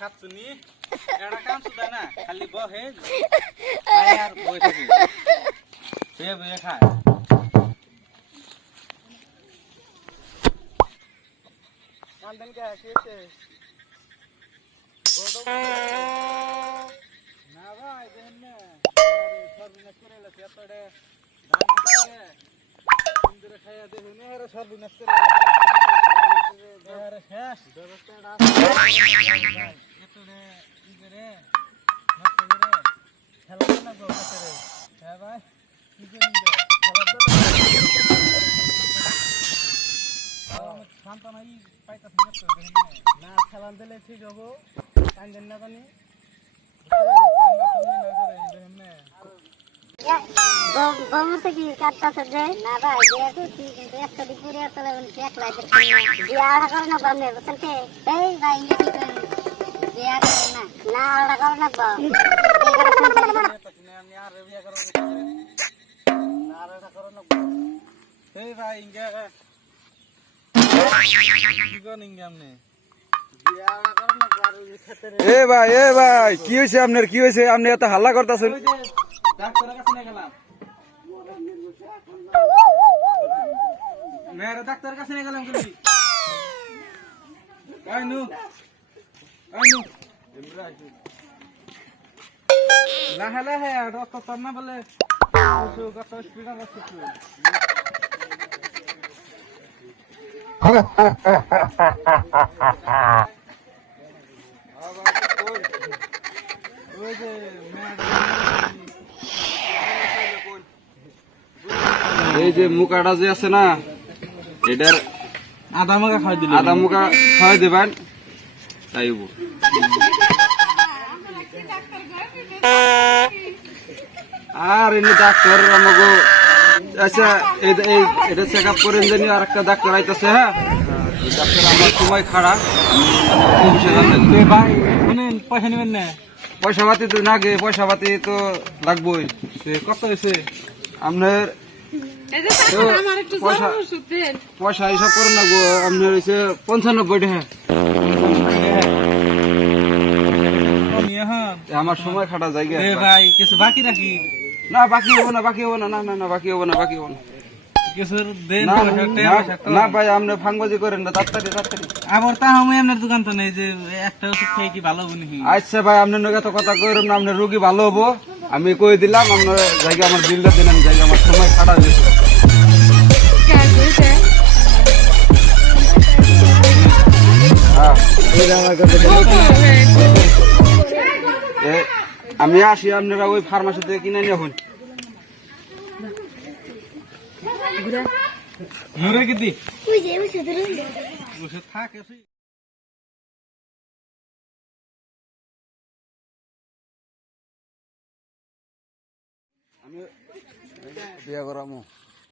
খাচ্ছুনি এটা কাম সুদা না খালি বহে খায় আর বসে থাকে শুয়ে বসে খায় কান্দেন কে কেছে না ভাই দেখেন না সর্বনাশ করে এলাছে এতড়ে ধান করে সুন্দর খাইয়া দেখুন এর সর্বনাশ করে এলাছে শেষ ব্যবস্থাটা এতড়ে ই করে নষ্ট করে খেলা না গো করে হ্যাঁ ভাই কি করেন রে খেলা দাও শান্তনাই পাইতাছ না খেলান দিলে ঠিক হবো কান্দেন না জানি বমুতে কি কাটতাছে যে না ভাই বিয়া করছি কিন্তু একটা দুপুরে চলে এক লাইটের বিয়া করে না বামে বুঝছেন কে এই ভাই ইংরেজি করেন বিয়া করে না না ওরা করে না বা আমি আর বিয়া করব না আর এটা করো না এই ভাই ইংগে কি কোন ইংগে আমনে বিয়া করো না আর খেতে এ ভাই কি হইছে আপনার কি হইছে আপনি এত হাল্লা করতেছেন ডাক্তারের কাছে নিয়ে গেলাম মেয়ের ডাক্তারের কাছে নিয়ে গেলাম তুমি আইনু লাহে লাহে রক্ত তোর না বলে কত স্পিডে যাচ্ছে ওই যে এই যে মুখাটা যে আছে না এটার আদা মাখা খাই দিল আদা মুখা খাওয়াই দেবেন তাইব আর এনে ডাক্তার আমাকে আচ্ছা এটা চেক আপ করেন জানি আর একটা ডাক্তার আইতেছে হ্যাঁ এই ডাক্তার আমার সময় খারাপ ভাই শুনেন পয়সা নেবেন না পয়সা পাতি তো না গে পয়সা পাতি তো লাগবেই কত হয়েছে আপনার পয়সা হিসাব করেন না গো আপনার হয়েছে 95 টাকা আমার সময় খাটা জায়গা ভাই কিছু বাকি রাখি না বাকি হবো না বাকি হবো না না না বাকি হবো না বাকি হবো না কিছু দেন না ভাই আপনি ফাংবাজি করেন না তাড়াতাড়ি আবার তা আমি আপনার দোকান তো নেই যে একটা ওষুধ খেয়ে কি ভালো হবো আচ্ছা ভাই আপনার নগে তো কথা কইরম না আপনার রোগী ভালো হবো আমি কই দিলাম আপনার জায়গা আমার বিলটা দিন আমি জায়গা আমার সময় খাটা হয়েছে আমি আসি আপনারা ওই ফার্মাসি থেকে কিনে নিয়ে হন মুরে কি দি ওষুধ থাকে বিয়া করামো